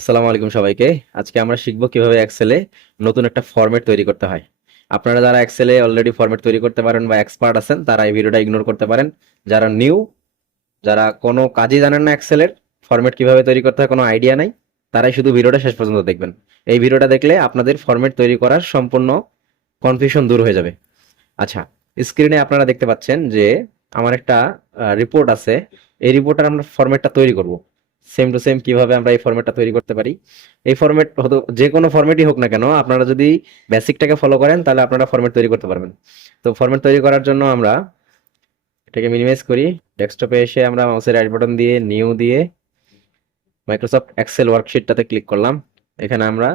আসসালামু আলাইকুম সবাইকে। আজকে আমরা শিখব কীভাবে এক্সেলে নতুন একটা ফরম্যাট তৈরি করতে হয়। আপনারা যারা এক্সেলে অলরেডি ফরম্যাট তৈরি করতে পারেন বা এক্সপার্ট আছেন, তারা এই ভিডিওটা ইগনোর করতে পারেন। যারা নিউ যারা কোনো কাজই জানেন না এক্সেলের ফরম্যাট কীভাবে তৈরি করতে হয় কোনো আইডিয়া নাই, তারাই শুধু ভিডিওটা শেষ পর্যন্ত দেখবেন। এই ভিডিওটা দেখলে আপনাদের ফরম্যাট তৈরি করার সম্পূর্ণ কনফিউশন দূর হয়ে যাবে। আচ্ছা স্ক্রিনে আপনারা দেখতে পাচ্ছেন যে আমার একটা রিপোর্ট আছে। এই রিপোর্টার আমরা ফরম্যাটটা তৈরি করব। সেম টু সেম কীভাবে আমরা এই ফরম্যাটটা তৈরি করতে পারি। এই ফরম্যাট হতো যে কোনো ফরম্যাটই হোক না কেন, আপনারা যদি বেসিকটাকে ফলো করেন, তাহলে আপনারা ফরম্যাট তৈরি করতে পারবেন। তো ফরম্যাট তৈরি করার জন্য আমরা এটাকে মিনিমাইজ করি। ডেস্কটপে এসে আমরা মাউসের রাইট বাটন দিয়ে নিউ দিয়ে মাইক্রোসফট এক্সেল ওয়ার্কশিটটাতে ক্লিক করলাম। এখানে আমরা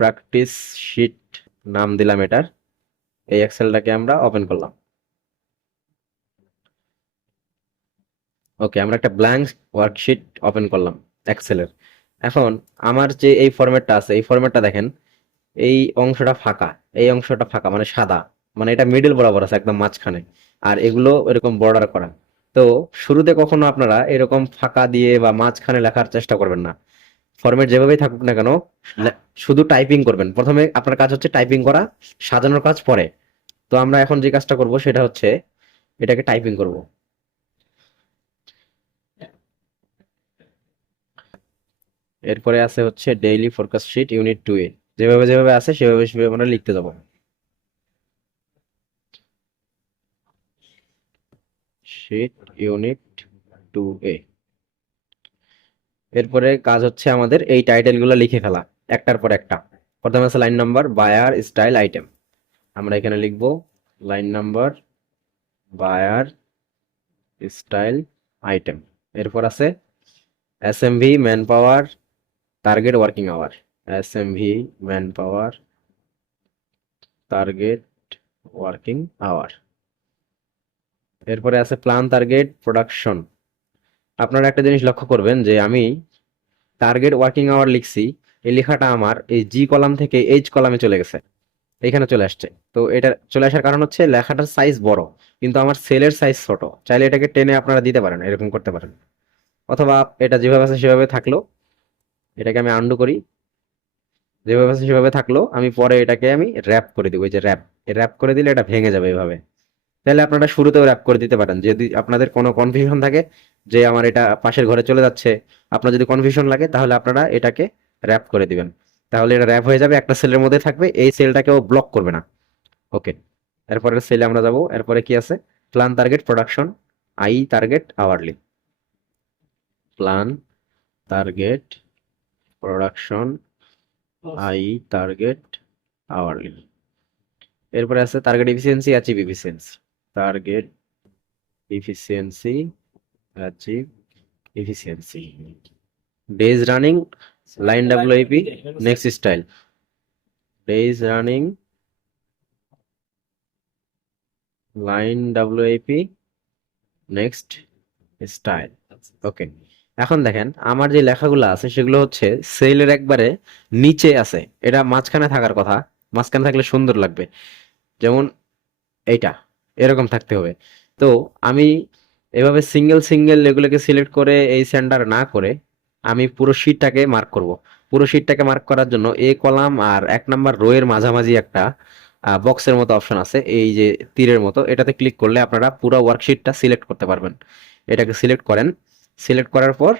প্র্যাকটিস শিট নাম দিলাম এটার। এই এক্সেলটাকে আমরা ওপেন করলাম। ওকে আমরা একটা ব্ল্যাঙ্ক ওয়ার্কশিট ওপেন করলাম এক্সেলের এখন আমার যে এই ফরম্যাটটা আছে, এই ফরম্যাটটা দেখেন, এই অংশটা ফাঁকা, এই অংশটা ফাঁকা মানে সাদা মানে এটা মিডল বরাবর আছে, একদম মাঝখানে, আর এগুলো এরকম বর্ডার করা। তো শুরুতে কখনো আপনারা এরকম ফাঁকা দিয়ে বা মাঝখানে লেখার চেষ্টা করবেন না। ফরম্যাট যেভাবেই থাকুক না কেন শুধু টাইপিং করবেন। প্রথমে আপনার কাজ হচ্ছে টাইপিং করা, সাজানোর কাজ পরে। তো আমরা এখন যে কাজটা করব, সেটা হচ্ছে এটাকে টাইপিং করব। এরপরে আছে হচ্ছে daily forecast sheet unit two A যেভাবে যেভাবে আছে, সেভাবে সেভাবে আমরা লিখতে যাব। শিট ইউনিট টু এ এরপরে কাজ হচ্ছে আমাদের এই টাইটেলগুলো লিখে ফেলা, একটার পর একটা। প্রথমে আছে line number buyer style item আমরা এখানে লিখব line number buyer style item এরপর আছে SMV man power target working hour S M V man power target working hour এরপরে আছে প্ল্যান টার্গেট প্রোডাকশন আপনারা একটা জিনিস লক্ষ্য করবেন যে আমি টার্গেট ওয়ার্কিং আওয়ার লিখছি, এই লেখাটা আমার এই জি কলাম থেকে এইচ কলামে চলে গেছে, এখানে চলে আসছে। তো এটা চলে আসার কারণ হচ্ছে লেখাটার সাইজ বড়, কিন্তু আমার সেলের সাইজ ছোট, চাইলে এটাকে টেনে আপনারা দিতে পারেন, এরকম করতে পারেন। অথবা এটা যেভাবে আছে সেভাবে থাকল এটাকে আমি আন্ডু করি। যেভাবে সেভাবে থাকল। আমি পরে এটাকে আমি র্যাপ করে দিব, এই যে র্যাপ র্যাপ করে দিলে এটা ভেঙে যাবে এভাবে। তাহলে আপনারা শুরুতেও র্যাপ করে দিতে পারেন। যদি আপনাদের কোনো কনফিউশন থাকে যে আমার এটা পাশের ঘরে চলে যাচ্ছে, আপনার যদি কনফিউশন লাগে, তাহলে আপনারা এটাকে র্যাপ করে দিবেন। তাহলে এটা র্যাপ হয়ে যাবে, একটা সেলের মধ্যে থাকবে, এই সেলটাকেও ব্লক করবে না। ওকে এরপরে সেলে আমরা যাব। এরপরে কি আছে? Plan target production I target hourly plan target production I target hourly এরপরে আছে target efficiency achieve efficiency target efficiency achieve efficiency days running line WIP next style days running line WIP next style okay এখন দেখেন, আমার যে লেখাগুলো আছে, সেগুলো হচ্ছে সেলের একবারে নিচে আছে। এটা মাঝখানে থাকার কথা। মাঝখানে থাকলে সুন্দর লাগবে। যেমন এইটা, এরকম থাকতে হবে। তো আমি এভাবে সিঙ্গেল সিঙ্গেল এগুলোকে সিলেক্ট করে, এই সেন্টার না করে, আমি পুরো শিটটাকে মার্ক করব। পুরো শিটটাকে মার্ক করার জন্য এ কলাম আর এক নাম্বার রো এর মাঝামাঝি একটা বক্সের মতো অপশন আছে। এই যে তীরের মতো, এটাতে ক্লিক করলে আপনারা পুরো ওয়ার্কশিটটা সিলেক্ট করতে পারবেন। এটাকে সিলেক্ট করেন। সিলেক্ট করার পর,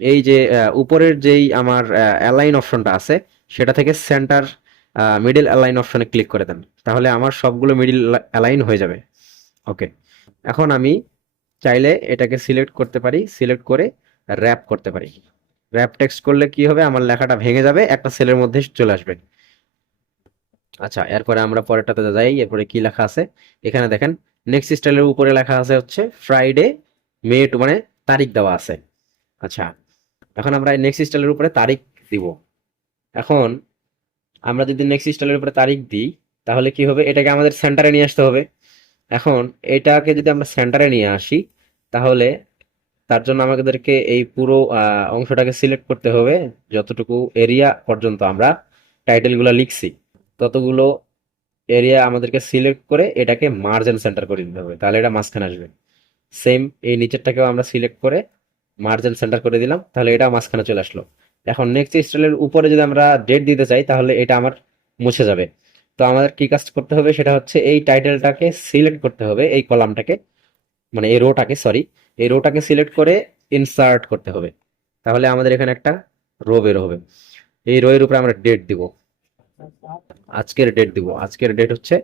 এই যে উপরের যেই আমার অ্যালাইন অপশনটা আছে, সেটা থেকে সেন্টার মিডল অ্যালাইন অপশনে ক্লিক করে দেন। তাহলে আমার সবগুলো মিডিল অ্যালাইন হয়ে যাবে। ওকে এখন আমি চাইলে এটাকে সিলেক্ট করতে পারি সিলেক্ট করে র্যাপ করতে পারি। র্যাপ টেক্সট করলে কি হবে? আমার লেখাটা ভেঙে যাবে, একটা সেলের মধ্যে চলে আসবে। আচ্ছা এরপরে আমরা পরেরটাতে যাই, এরপরে কি লেখা আছে? এখানে দেখেন নেক্সট স্টাইলের উপরে লেখা আছে হচ্ছে ফ্রাইডে মে টু মানে তারিখ দেওয়া আছে। আচ্ছা এখন আমরা নেক্সট স্টাইলের উপরে তারিখ দিব। এখন আমরা যদি নেক্সট স্টাইলের উপরে তারিখ দিই, তাহলে কি হবে? এটাকে আমাদের সেন্টারে নিয়ে আসতে হবে। এখন এটাকে যদি আমরা সেন্টারে নিয়ে আসি, তাহলে তার জন্য আমাদেরকে এই পুরো অংশটাকে সিলেক্ট করতে হবে। যতটুকু এরিয়া পর্যন্ত আমরা টাইটেলগুলো লিখছি, ততগুলো এরিয়া আমাদেরকে সিলেক্ট করে এটাকে মার্জিন সেন্টার করে দিতে হবে। তাহলে এটা মাঝখানে আসবে। সেম এই নিচেরটাকেও আমরা সিলেক্ট করে মার্জিন সেন্টার করে দিলাম। তাহলে এটা মাঝখানে চলে আসলো। এখন নেক্সট স্টাইলের উপরে যদি আমরা ডেট দিতে চাই, তাহলে এটা আমার মুছে যাবে। তো আমাদের কি কাজ করতে হবে? সেটা হচ্ছে এই টাইটেলটাকে সিলেক্ট করতে হবে, এই কলামটাকে মানে এই রোটাকে সরি এই রোটাকে সিলেক্ট করে ইনসার্ট করতে হবে। তাহলে আমাদের এখানে একটা রো বের হবে। এই রো এর উপরে আমরা ডেট দিব। আজকের ডেট দিব। আজকের ডেট হচ্ছে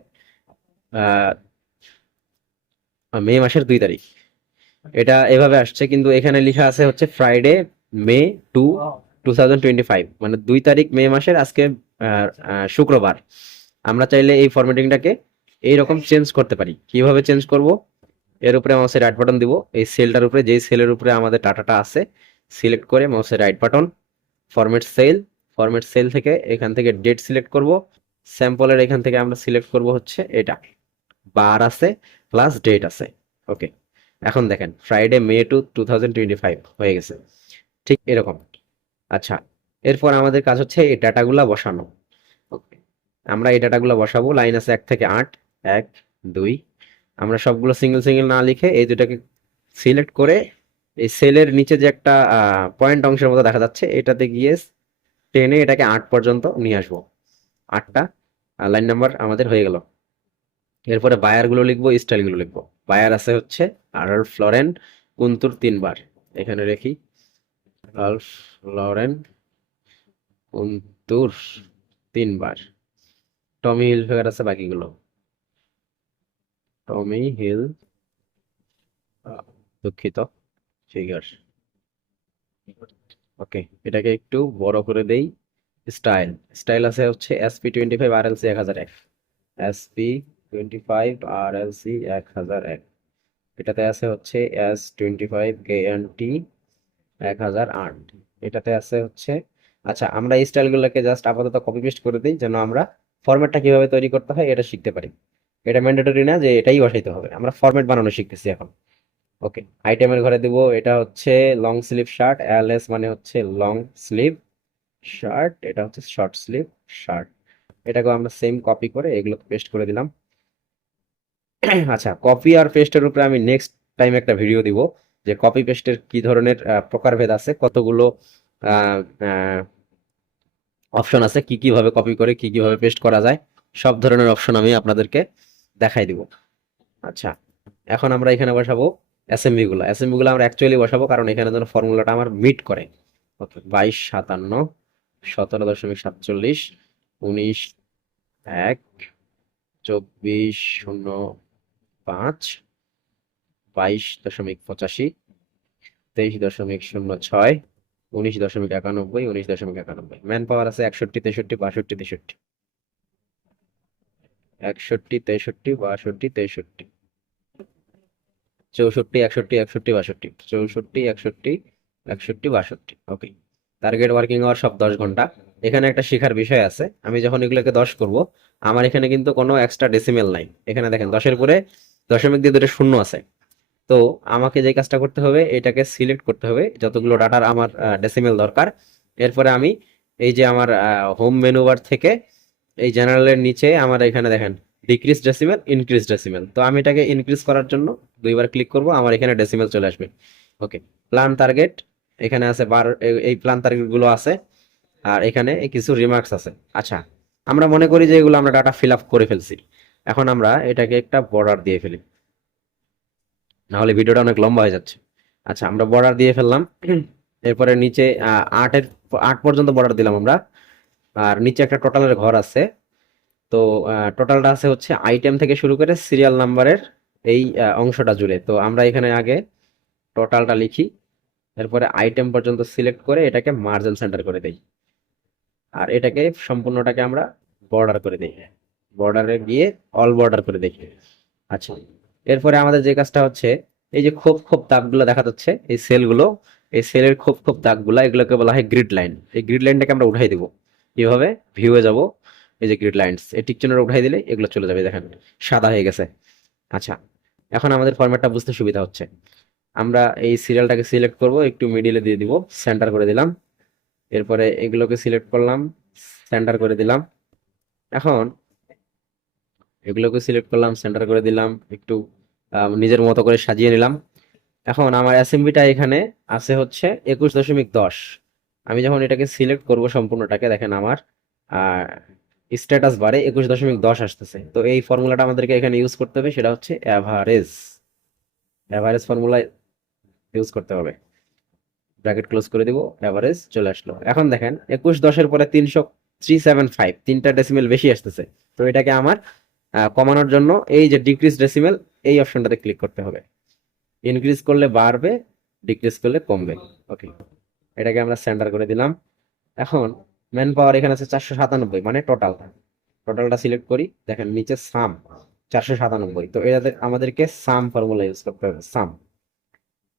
মে মাসের দুই তারিখ। এটা এভাবে আসছে, কিন্তু এখানে লেখা আছে হচ্ছে Friday May two two thousand twenty five মানে দুই তারিখ মে মাসের আজকে শুক্রবার। আমরা চাইলে এই ফরম্যাটিংটাকে এইরকম চেঞ্জ করতে পারি। কীভাবে চেঞ্জ করব? এর উপরে মাউসের রাইট বাটন দিব। এই সেলটার উপরে, যেই সেলের উপরে আমাদের টাটাটা আছে সিলেক্ট করে মাউসের right button format cell format cell থেকে এখান থেকে ডেট সিলেক্ট করব। স্যাম্পলের এখান থেকে আমরা সিলেক্ট করব হচ্ছে এটা। বার আছে প্লাস ডেট আছে। ওকে এখন দেখেন ফ্রাইডে মে টু টু হয়ে গেছে। ঠিক এরকম। আচ্ছা এরপর আমাদের কাজ হচ্ছে এই ডাটাগুলা বসানো। ওকে আমরা এই ডাটাগুলো বসাবো, লাইন আছে এক থেকে আট, এক, দুই। আমরা সবগুলো সিঙ্গেল সিঙ্গেল না লিখে এই দুটাকে সিলেক্ট করে এই সেলের নিচে যে একটা পয়েন্ট অংশের মতো দেখা যাচ্ছে, এটাতে গিয়ে টেনে এটাকে আট পর্যন্ত নিয়ে আসব। আটটা লাইন নাম্বার আমাদের হয়ে গেল। এরপরে বায়ারগুলো লিখব স্টাইলগুলো লিখব। বায়ার আছে হচ্ছে আর ফ্লোরেন কুন্তুর তিনবার। এখানে রেখি রাল্ফ লরেন কুন্তুর তিনবার। টমি হিল ফেগার আছে বাকিগুলো। টমি হিল দুঃখিত ফিগার ওকে, এটাকে একটু বড় করে দেই। স্টাইল স্টাইল আছে হচ্ছে এসপি টোয়েন্টি ফাইভ আর এলসি এক হাজার এক এসপি টোয়েন্টি ফাইভ আর এলসি এক হাজার এক। এটাতে আছে হচ্ছে এস টোয়েন্টি ফাইভ কে এক হাজার আট। এটাতে আছে হচ্ছে আচ্ছা আমরা এই স্টাইলগুলোকে জাস্ট আপাতত কপি পেস্ট করে দিই যেন আমরা তৈরি করতে হয় এটা শিখতে পারি। এটা ম্যান্ডেটরি না যে এটাই বসাইতে হবে। আমরা ফরম্যাট বানানো শিখতেছি এখন। ওকে আইটেমের ঘরে দিব, এটা হচ্ছে long sleeve shirt L S মানে হচ্ছে লং স্লিভ শার্ট এটা হচ্ছে শর্ট স্লিভ শার্ট এটাকেও আমরা সেম কপি করে এগুলো পেস্ট করে দিলাম। আচ্ছা কপি আর পেস্টের উপরে আমি নেক্সট টাইম একটা ভিডিও দিব যে কপি পেস্টের কি ধরনের প্রকারভেদ আছে, কতগুলো অপশন আছে, কি কীভাবে কপি করে, কি কীভাবে পেস্ট করা যায়, সব ধরনের অপশন আমি আপনাদেরকে দেখাই দিব। আচ্ছা এখন আমরা এখানে বসাবো অ্যাসেম্বলি গুলো। অ্যাসেম্বলি গুলো আমরা অ্যাকচুয়ালি বসাবো কারণ এখানে যেন ফর্মুলাটা আমার মিট করে। ওকে বাইশ, সাতান্ন, সতেরো দশমিক সাতচল্লিশ, উনিশ, এক, চব্বিশ, শূন্য পাঁচ, বাইশ দশমিক পঁচাশি, তেইশ দশমিক শূন্য ছয়, উনিশ দশমিক একানব্বই, উনিশ দশমিক একানব্বই। ম্যান পাওয়ার আছে একষট্টি, তেষট্টি, বাষট্টি, তেষট্টি। একষট্টি, তেষট্টি, বাষট্টি, তেষট্টি। চৌষট্টি, একষট্টি একষট্টি, বাষট্টি। চৌষট্টি, একষট্টি একষট্টি, বাষট্টি। ওকে। টার্গেট ওয়ার্কিং আওয়ার সব দশ ঘণ্টা। এখানে একটা শেখার বিষয় আছে। আমি যখন এগুলোকে দশ করব, আমার এখানে কিন্তু কোনো এক্সট্রা ডেসিমেল নাই। এখানে দেখেন, দশের পরে দশমিক দিয়ে দুটো শূন্য আছে। তো আমাকে যে কাজটা করতে হবে, এটাকে সিলেক্ট করতে হবে, যতগুলো ডাটার আমার ডেসিমেল দরকার। এরপরে আমি এই যে আমার হোম মেনুবার থেকে এই জেনারেলের নিচে আমার এখানে দেখেন ডিক্রিজ ডেসিমেল ইনক্রিজ ডেসিমেল তো আমি এটাকে ইনক্রিজ করার জন্য দুইবার ক্লিক করব, আমার এখানে ডেসিমেল চলে আসবে। ওকে প্ল্যান টার্গেট এখানে আছে বার এই- প্ল্যান টার্গেটগুলো আছে, আর এখানে কিছু রিমার্কস আছে। আচ্ছা আমরা মনে করি যে এগুলো আমরা ডাটা ফিল আপ করে ফেলছি। এখন আমরা এটাকে একটা বর্ডার দিয়ে ফেলি। নাহলে ভিডিওটা অনেক লম্বা হয়ে যাচ্ছে। আচ্ছা আমরা বর্ডার দিয়ে ফেললাম। এরপরে নিচে আটের আট পর্যন্ত বর্ডার দিলাম আমরা। আর নিচে একটা টোটালের ঘর আছে। তো টোটালটা আছে হচ্ছে আইটেম থেকে শুরু করে সিরিয়াল নাম্বারের এই অংশটা জুড়ে। তো আমরা এখানে আগে টোটালটা লিখি। এরপরে আইটেম পর্যন্ত সিলেক্ট করে এটাকে মার্জিন সেন্টার করে দেই। আর এটাকে সম্পূর্ণটাকে আমরা বর্ডার করে দিই। বর্ডারে গিয়ে অল বর্ডার করে দেখি। আচ্ছা এরপরে আমাদের যে কাজটা হচ্ছে, এই যে খোপ খোপ দাগগুলো দেখা যাচ্ছে, এই সেলগুলো এই সেলের খোপ খোপ দাগগুলো, এগুলোকে বলা হয় গ্রিড লাইন এই গ্রিড লাইনটাকে আমরা উঠাই দিব। কীভাবে? ভিউয়ে যাব, এই যে গ্রিড লাইনস এই টিকচনের উঠাই দিলে এগুলো চলে যাবে, দেখেন, সাদা হয়ে গেছে। আচ্ছা এখন আমাদের ফরম্যাটটা বুঝতে সুবিধা হচ্ছে। আমরা এই সিরিয়ালটাকে সিলেক্ট করব, একটু মিডিলে দিয়ে দিব সেন্টার করে দিলাম। এরপরে এগুলোকে সিলেক্ট করলাম সেন্টার করে দিলাম। এখন এগুলোকে সিলেক্ট করলাম সেন্টার করে দিলাম, একটু নিজের মতো করে সাজিয়ে নিলাম। এখন আমার অ্যাসেম্বলিটা এখানে আছে হচ্ছে একুশ দশমিক দশ। আমি যখন এটাকে সিলেক্ট করব সম্পূর্ণটাকে, দেখেন আমার স্ট্যাটাস বারে একুশ দশমিক দশ আসতেছে। তো এই ফর্মুলাটা আমাদেরকে এখানে ইউজ করতে হবে, সেটা হচ্ছে অ্যাভারেজ অ্যাভারেজ ফর্মুলা ইউজ করতে হবে। ব্র্যাকেট ক্লোজ করে দিব অ্যাভারেজ চলে আসলো। এখন দেখেন, একুশ দশের পরে তিনশো থ্রি সেভেন ফাইভ তিনটা ডেসিমেল বেশি আসতেছে। তো এটাকে আমার কমানোর জন্য এই যে ডিক্রিজ ডেসিমেল এই অপশনটাতে ক্লিক করতে হবে। ইনক্রিজ করলে বাড়বে ডিক্রিজ করলে কমবে। ওকে এটাকে আমরা সেন্টার করে দিলাম। এখন ম্যান পাওয়ার এখানে আছে চারশো সাতানব্বই মানে টোটাল টোটালটা সিলেক্ট করি। দেখেন, নিচে সাম চারশো সাতানব্বই। তো এটাতে আমাদেরকে সাম ফর্মুলা ইউজ করতে হবে সাম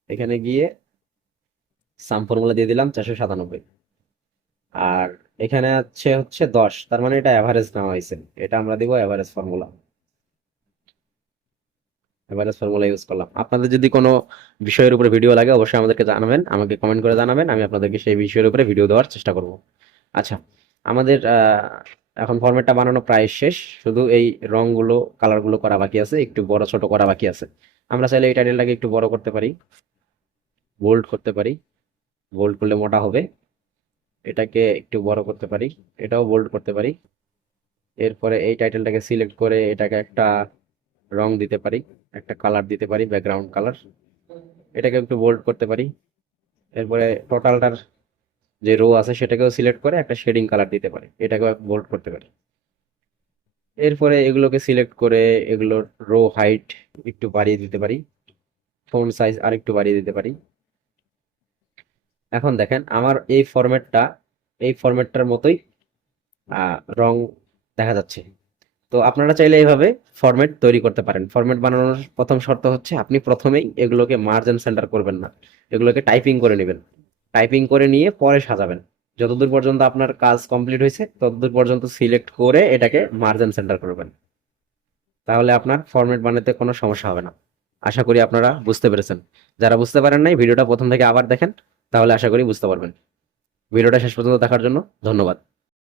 এখানে গিয়ে সাম ফর্মুলা দিয়ে দিলাম চারশো সাতানব্বই। আর এখানে আছে হচ্ছে দশ, তার মানে এটা অ্যাভারেজ নেওয়া হয়েছে। এটা আমরা দিব average formula average formula use করলাম। আপনাদের যদি কোনো বিষয়ের উপরে ভিডিও লাগে, অবশ্যই আমাদেরকে জানাবেন, আমাকে কমেন্ট করে জানাবেন, আমি আপনাদেরকে সেই বিষয়ের উপরে ভিডিও দেওয়ার চেষ্টা করব। আচ্ছা আমাদের এখন ফরম্যাটটা বানানো প্রায় শেষ। শুধু এই রংগুলো কালারগুলো করা বাকি আছে, একটু বড়, ছোট করা বাকি আছে। আমরা চাইলে এই টাইটেলটাকে একটু বড় করতে পারি বোল্ড করতে পারি। বোল্ড করলে মোটা হবে। এটাকে একটু বড় করতে পারি, এটাও বোল্ড করতে পারি। এরপরে এই টাইটেলটাকে সিলেক্ট করে এটাকে একটা রং দিতে পারি, একটা কালার দিতে পারি ব্যাকগ্রাউন্ড কালার এটাকে একটু বোল্ড করতে পারি। এরপরে টোটালটার যে রো আছে সেটাকেও সিলেক্ট করে একটা শেডিং কালার দিতে পারি, এটাকেও বোল্ড করতে পারি। এরপরে এগুলোকে সিলেক্ট করে এগুলোর রো হাইট একটু বাড়িয়ে দিতে পারি ফোন সাইজ আর একটু বাড়িয়ে দিতে পারি। এখন দেখেন, আমার এই ফরম্যাটটা এই ফরম্যাটটার মতোই রং দেখা যাচ্ছে। তো আপনারা চাইলে এইভাবে ফরম্যাট তৈরি করতে পারেন। ফরম্যাট বানানোর প্রথম শর্ত হচ্ছে, আপনি প্রথমেই এগুলোকে মার্জিন সেন্টার করবেন না। এগুলোকে টাইপিং করে নেবেন। টাইপিং করে নিয়ে পরে সাজাবেন। যতদূর পর্যন্ত আপনার কাজ কমপ্লিট হয়েছে, ততদূর পর্যন্ত সিলেক্ট করে এটাকে মার্জিন সেন্টার করবেন। তাহলে আপনার ফরম্যাট বানাতে কোনো সমস্যা হবে না। আশা করি আপনারা বুঝতে পেরেছেন। যারা বুঝতে পারেন নাই, ভিডিওটা প্রথম থেকে আবার দেখেন। তাহলে আশা করি বুঝতে পারবেন। ভিডিওটা শেষ পর্যন্ত দেখার জন্য ধন্যবাদ।